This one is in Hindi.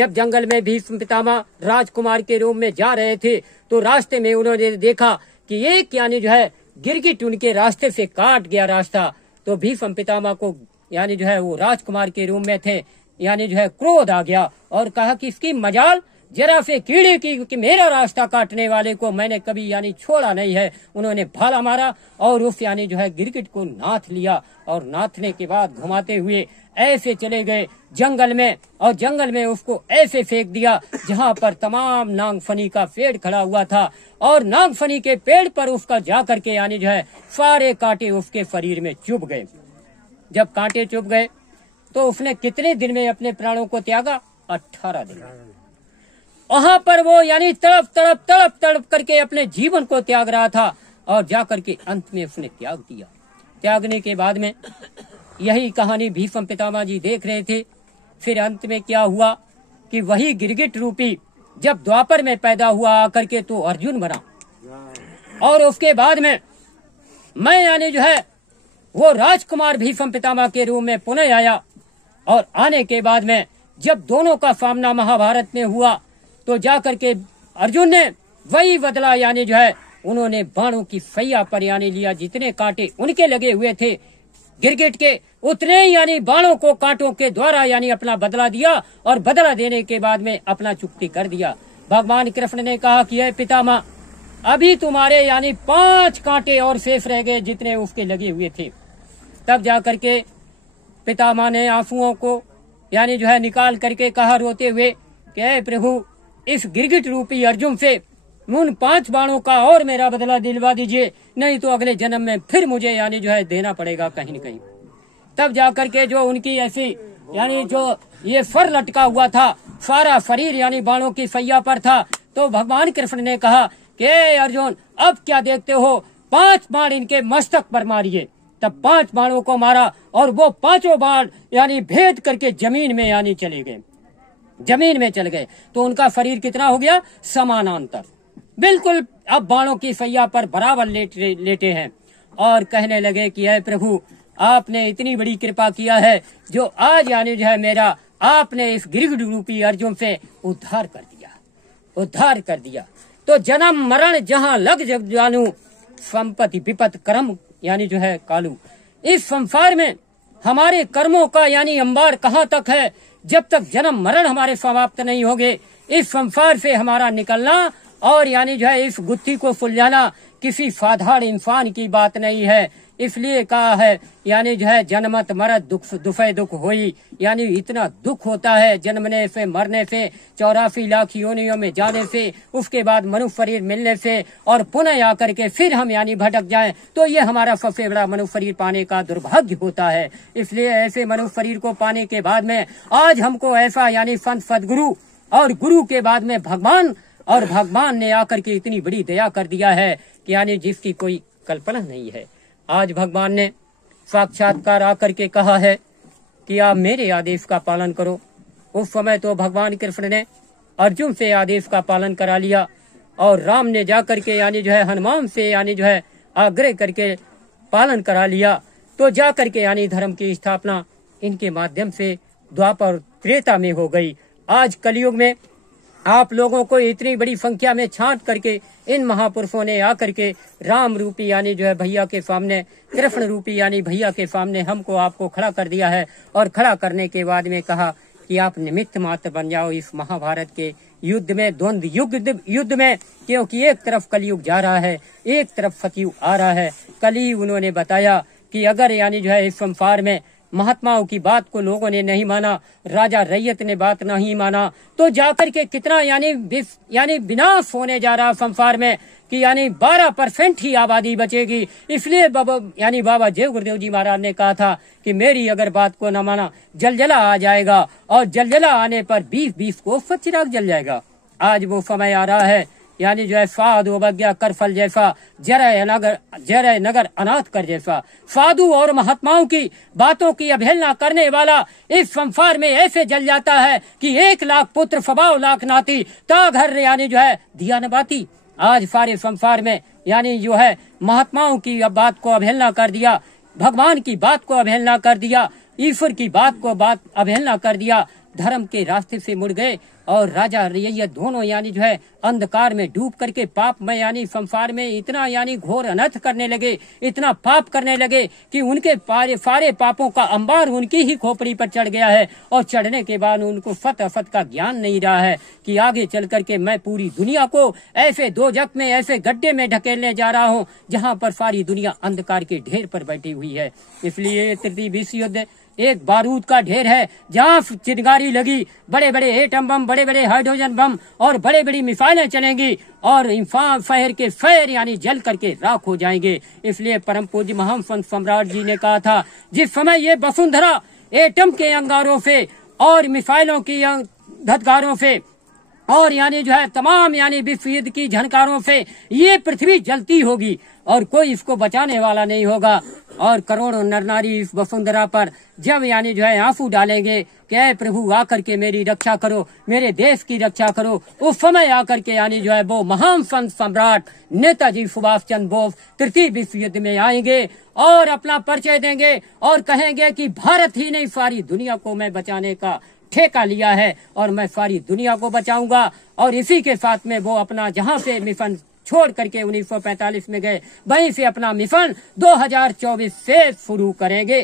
जब जंगल में भीष्म पितामह राजकुमार के रूप में जा रहे थे तो रास्ते में उन्होंने देखा कि एक यानी जो है गिरगिट उनके रास्ते से काट गया रास्ता। तो भीष्म पितामह को यानी जो है वो राजकुमार के रूप में थे यानी जो है क्रोध आ गया और कहा कि इसकी मजाल जरा से कीड़े की कि मेरा रास्ता काटने वाले को मैंने कभी यानी छोड़ा नहीं है। उन्होंने भाला मारा और उस यानी जो है गिरगिट को नाथ लिया और नाथने के बाद घुमाते हुए ऐसे चले गए जंगल में और जंगल में उसको ऐसे फेंक दिया जहाँ पर तमाम नागफनी का पेड़ खड़ा हुआ था और नागफनी के पेड़ पर उसका जा करके यानी जो है सारे कांटे उसके शरीर में चुभ गए। जब कांटे चुभ गए तो उसने कितने दिन में अपने प्राणों को त्यागा? 18 दिन। वहां पर वो यानी तड़प करके अपने जीवन को त्याग रहा था और जाकर के अंत में उसने त्याग दिया। त्यागने के बाद में यही कहानी भीष्म पितामह जी देख रहे थे। फिर अंत में क्या हुआ कि वही गिरगिट रूपी जब द्वापर में पैदा हुआ आकर के तो अर्जुन बना और उसके बाद में मैं यानी जो है वो राजकुमार भीष्म पितामह के रूप में पुनः आया और आने के बाद में जब दोनों का सामना महाभारत में हुआ तो जाकर के अर्जुन ने वही बदला यानी जो है उन्होंने बाणों की सैया पर यानी लिया। जितने कांटे उनके लगे हुए थे गिरगिट के उतने यानी बाणों को कांटों के द्वारा यानी अपना बदला दिया और बदला देने के बाद में अपना चुक्ति कर दिया। भगवान कृष्ण ने कहा कि हे पितामह अभी तुम्हारे यानी 5 कांटे और शेष रह गए जितने उसके लगे हुए थे। तब जाकर के पितामह ने आंसुओं को यानी जो है निकाल करके कहा रोते हुए कि हे प्रभु इस गिरगिट रूपी अर्जुन से उन 5 बाणों का और मेरा बदला दिलवा दीजिए, नहीं तो अगले जन्म में फिर मुझे यानी जो है देना पड़ेगा कहीं न कहीं। तब जाकर के जो उनकी ऐसी यानी जो ये फर लटका हुआ था सारा शरीर यानी बाणों की सैया पर था। तो भगवान कृष्ण ने कहा कि अर्जुन अब क्या देखते हो, 5 बाण इनके मस्तक पर मारिए। तब 5 बाणों को मारा और वो 5 बाण यानी भेद करके जमीन में यानी चले गए, जमीन में चल गए। तो उनका शरीर कितना हो गया? समानांतर, बिल्कुल अब बाणों की सैया पर बराबर लेटे हैं और कहने लगे कि हे प्रभु आपने इतनी बड़ी कृपा किया है जो आज यानी जो है मेरा आपने इस गिरगिट रूपी अर्जुन से उद्धार कर दिया। तो जन्म मरण जहाँ लग जग जानू संपत्ति विपत कर्म यानी जो है कालू। इस संसार में हमारे कर्मों का यानी अंबार कहाँ तक है? जब तक जन्म मरण हमारे समाप्त नहीं होंगे इस संसार से हमारा निकलना और यानी जो है इस गुत्थी को सुलझाना किसी साधारण इंसान की बात नहीं है। इसलिए कहा है यानी जो है जन्मत मरत दुख होई, यानी इतना दुख होता है जन्मने से मरने से 84 लाख योनियों में जाने से उसके बाद मनुष्य शरीर मिलने से और पुनः आकर के फिर हम यानी भटक जाएं तो ये हमारा सबसे बड़ा मनुष्य शरीर पाने का दुर्भाग्य होता है। इसलिए ऐसे मनुष्य शरीर को पाने के बाद में आज हमको ऐसा यानी संत सदगुरु और गुरु के बाद में भगवान और भगवान ने आकर के इतनी बड़ी दया कर दिया है कि यानी जिसकी कोई कल्पना नहीं है। आज भगवान ने साक्षात्कार आकर के कहा है कि आप मेरे आदेश का पालन करो। उस समय तो भगवान कृष्ण ने अर्जुन से आदेश का पालन करा लिया और राम ने जाकर के यानी जो है हनुमान से यानी जो है आग्रह करके पालन करा लिया। तो जाकर के यानी धर्म की स्थापना इनके माध्यम से द्वापर त्रेता में हो गई। आज कलयुग में आप लोगों को इतनी बड़ी संख्या में छांट करके इन महापुरुषों ने आकर के राम रूपी यानी जो है भैया के सामने, कृष्ण रूपी यानी भैया के सामने हमको आपको खड़ा कर दिया है और खड़ा करने के बाद में कहा कि आप निमित्त मात्र बन जाओ इस महाभारत के युद्ध में, द्वंद्व युद्ध में, क्योंकि एक तरफ कलयुग जा रहा है, एक तरफ सतयुग आ रहा है। कल ही उन्होंने बताया कि अगर यानी जो है इस संसार में महात्माओं की बात को लोगों ने नहीं माना, राजा रैयत ने बात नहीं माना, तो जाकर के कितना यानी विनाश होने जा रहा संसार में कि यानी 12% ही आबादी बचेगी। इसलिए बाबा जय गुरुदेव जी महाराज ने कहा था कि मेरी अगर बात को न माना जलजला आ जाएगा और जलजला आने पर 20 को चिराग जल जाएगा। आज वो समय आ रहा है यानी जो है साधु अवज्ञा कर फल जैसा, जरय नगर अनाथ कर जैसा। साधु और महात्माओं की बातों की अवहेलना करने वाला इस संसार में ऐसे जल जाता है कि 1 लाख पुत्र 1.25 लाख नाती ता घर यानी जो है दिया न बाती। आज सारे संसार में यानी जो है महात्माओं की बात को अवहेलना कर दिया, भगवान की बात को अवहेलना कर दिया, ईश्वर की बात को अवहेलना कर दिया। धर्म के रास्ते से मुड़ गए और राजा रैयत दोनों यानी जो है अंधकार में डूब करके पाप में यानी संसार में इतना यानी घोर अनर्थ करने लगे, इतना पाप करने लगे कि उनके सारे पापों का अंबार उनकी ही खोपड़ी पर चढ़ गया है। और चढ़ने के बाद उनको सत असत का ज्ञान नहीं रहा है कि आगे चल करके मैं पूरी दुनिया को ऐसे दोजख में, ऐसे गड्ढे में ढकेलने जा रहा हूँ जहाँ पर सारी दुनिया अंधकार के ढेर पर बैठी हुई है। इसलिए तृतीय विश्व युद्ध एक बारूद का ढेर है जहाँ चिंगारी लगी, बड़े बड़े एटम बम, बड़े बड़े हाइड्रोजन बम और बड़े बड़ी मिसाइलें चलेंगी और इंसान शहर के शहर यानी जल करके राख हो जाएंगे। इसलिए परम पूज्य महान संत सम्राट जी ने कहा था, जिस समय ये वसुंधरा एटम के अंगारों से और मिसाइलों की धतकारों से और यानी जो है तमाम यानी विश्व युद्ध की झनकारों से ये पृथ्वी जलती होगी और कोई इसको बचाने वाला नहीं होगा। और करोड़ों नर नारी इस वसुंधरा पर जब यानी जो है आंसू डालेंगे कि ऐ प्रभु आकर के मेरी रक्षा करो, मेरे देश की रक्षा करो, उस समय आकर के यानी जो है वो महान संत सम्राट नेताजी सुभाष चंद्र बोस तृतीय विश्व युद्ध में आएंगे और अपना परिचय देंगे और कहेंगे कि भारत ही नहीं सारी दुनिया को मैं बचाने का ठेका लिया है और मैं सारी दुनिया को बचाऊंगा। और इसी के साथ में वो अपना जहां से मिशन छोड़ करके 1945 में गए वहीं से अपना मिशन 2024 से शुरू करेंगे।